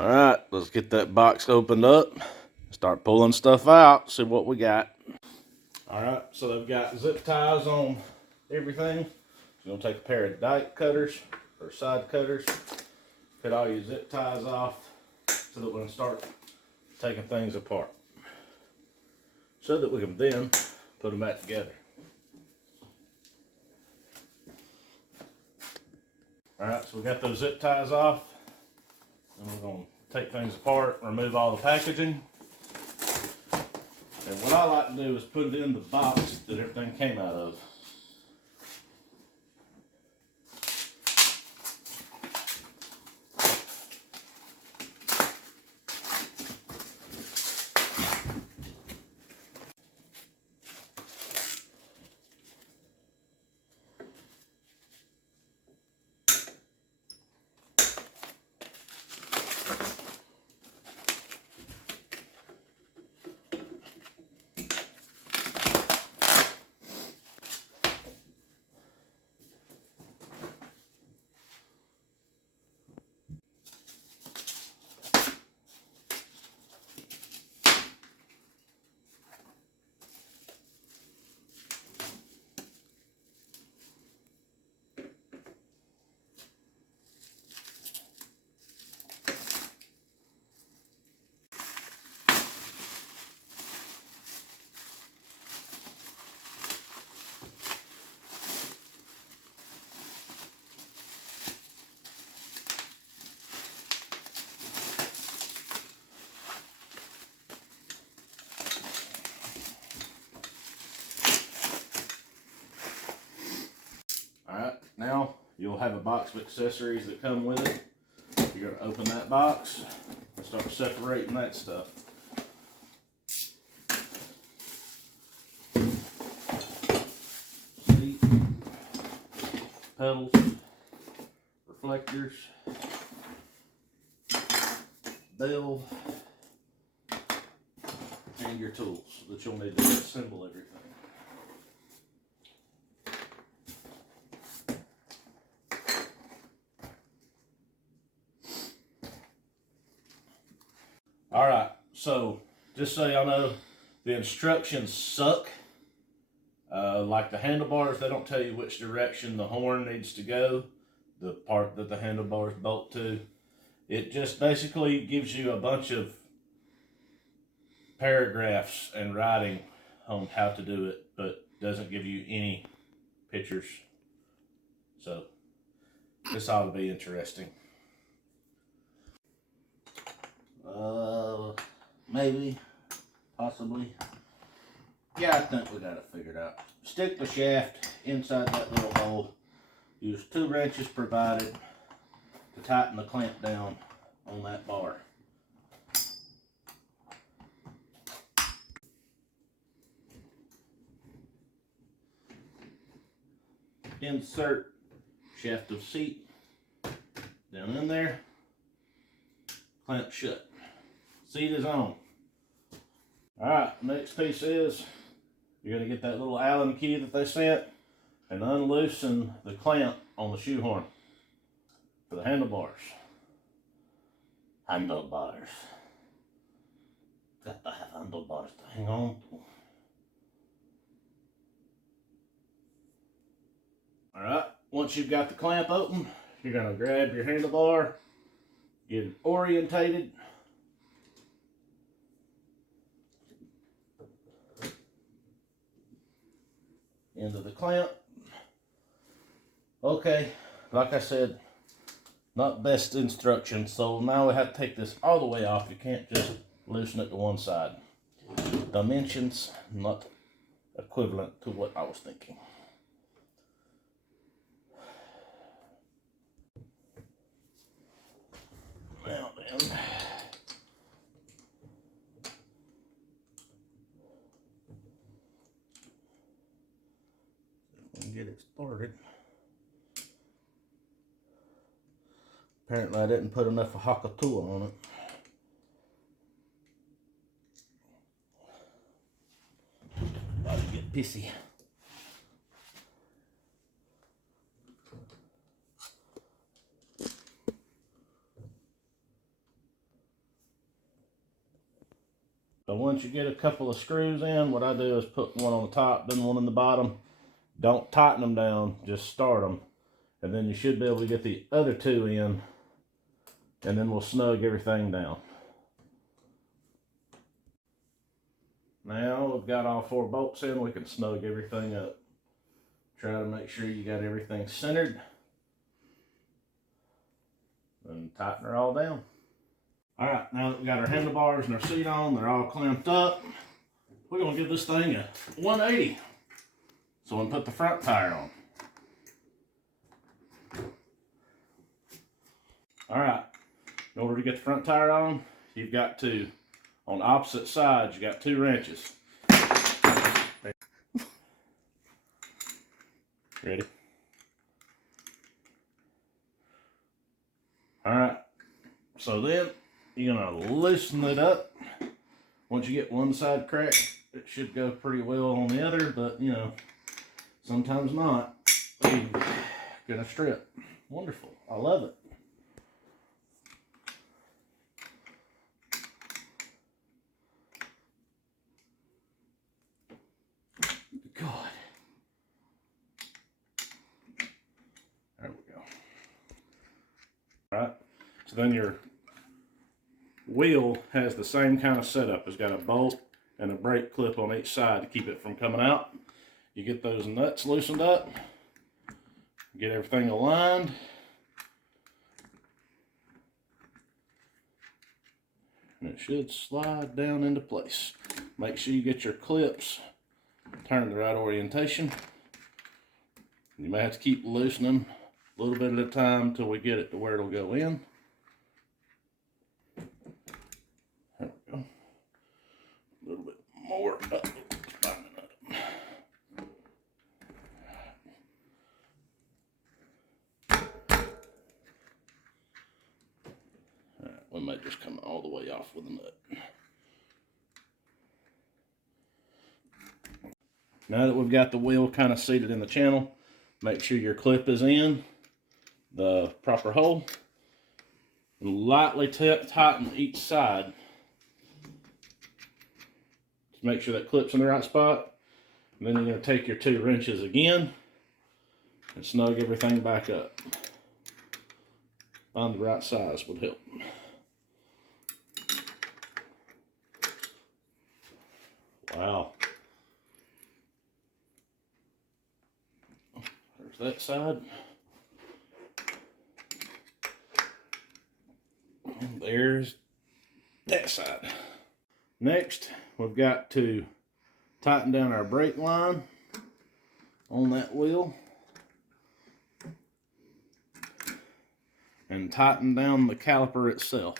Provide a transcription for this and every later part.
All right, let's get that box opened up. Start pulling stuff out, see what we got. All right, so they've got zip ties on everything. You're gonna take a pair of dike cutters or side cutters, cut all your zip ties off so that we can start taking things apart, so that we can then put them back together. All right, so we got those zip ties off, and we're gonna take things apart, remove all the packaging. And what I like to do is put it in the box that everything came out of. Alright, now you'll have a box of accessories that come with it. You're going to open that box and start separating that stuff. Seat, pedals, reflectors, bell, and your tools that you'll need to assemble everything. Alright, so just so y'all know, the instructions suck. Like the handlebars, they don't tell you which direction the horn needs to go, the part that the handlebars bolt to. It just basically gives you a bunch of paragraphs and writing on how to do it, but doesn't give you any pictures. So this ought to be interesting. Maybe, possibly. Yeah, I think we got it figured out. Stick the shaft inside that little hole. Use 2 wrenches provided to tighten the clamp down on that bar. Insert shaft of seat down in there. Clamp shut. Seat is on. Alright, next piece is you're going to get that little Allen key that they sent and unloosen the clamp on the shoehorn for the handlebars. Handlebars. Got to have handlebars to hang on to. Alright, once you've got the clamp open, you're going to grab your handlebar, get it orientated. Into the clamp. Okay, like I said, not best instructions, so now we have to take this all the way off. You can't just loosen it to one side. Dimensions not equivalent to what I was thinking. Now then, get it started. Apparently I didn't put enough of Hakatua on it. About to get pissy. So once you get a couple of screws in, what I do is put one on the top, then one on the bottom. Don't tighten them down, just start them. And then you should be able to get the other two in, and then we'll snug everything down. Now we've got all 4 bolts in, we can snug everything up. Try to make sure you got everything centered. And tighten her all down. Alright, now that we got our handlebars and our seat on, they're all clamped up. We're going to give this thing a 180. So we'll put the front tire on. Alright, in order to get the front tire on, you've got to, on opposite sides, you got 2 wrenches. Ready? Alright, so then you're going to loosen it up. Once you get one side cracked, it should go pretty well on the other, but you know, sometimes not. You're going to strip. Wonderful. I love it. God. There we go. Alright, so then your wheel has the same kind of setup. It's got a bolt and a brake clip on each side to keep it from coming out. You get those nuts loosened up, get everything aligned. And it should slide down into place. Make sure you get your clips turned the right orientation. You may have to keep loosening a little bit at a time until we get it to where it'll go in. There we go. A little bit more up. Alright, we might just come all the way off with a nut. Now that we've got the wheel kind of seated in the channel, make sure your clip is in the proper hole. And lightly tighten each side to make sure that clip's in the right spot. And then you're going to take your 2 wrenches again and snug everything back up. Find the right size would help. Wow. There's that side. And there's that side. Next, we've got to tighten down our brake line on that wheel. And tighten down the caliper itself.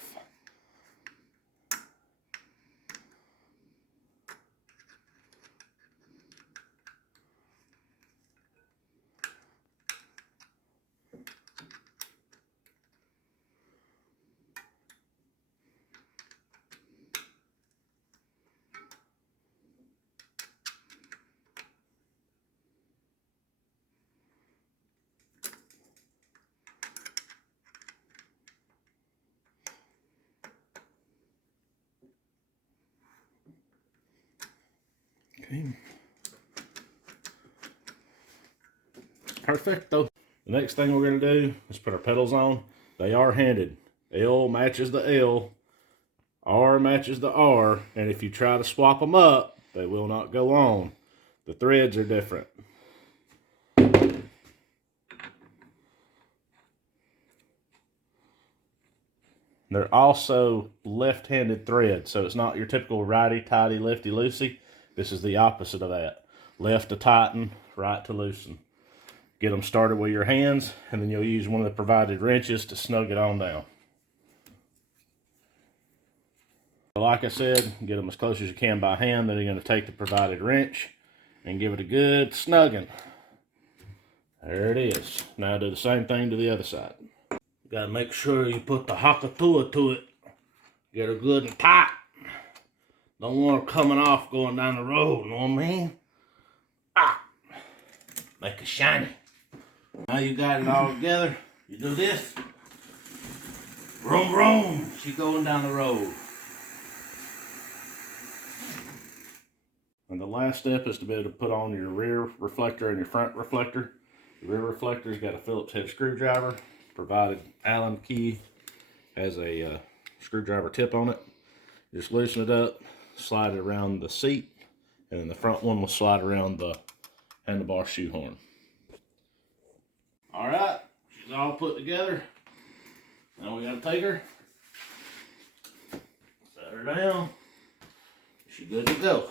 Okay. Perfecto. The next thing we're going to do is put our pedals on. They are handed. L matches the L, R matches the R, and if you try to swap them up, they will not go on. The threads are different. They're also left-handed threads, so it's not your typical righty-tighty, lefty-loosey. This is the opposite of that. Left to tighten, right to loosen. Get them started with your hands, and then you'll use one of the provided wrenches to snug it on down. Like I said, get them as close as you can by hand. Then you're going to take the provided wrench and give it a good snugging. There it is. Now do the same thing to the other side. You got to make sure you put the hakatua to it. Get her good and tight. Don't want her coming off going down the road, know what I mean? Ah! Make it shiny. Now you got it all together. You do this. Vroom, vroom. She's going down the road. And the last step is to be able to put on your rear reflector and your front reflector. The rear reflector's got a Phillips head screwdriver, provided Allen key has a screwdriver tip on it. Just loosen it up, slide it around the seat, and then the front one will slide around the handlebar shoehorn. All right, she's all put together. Now we gotta take her, set her down. She's good to go.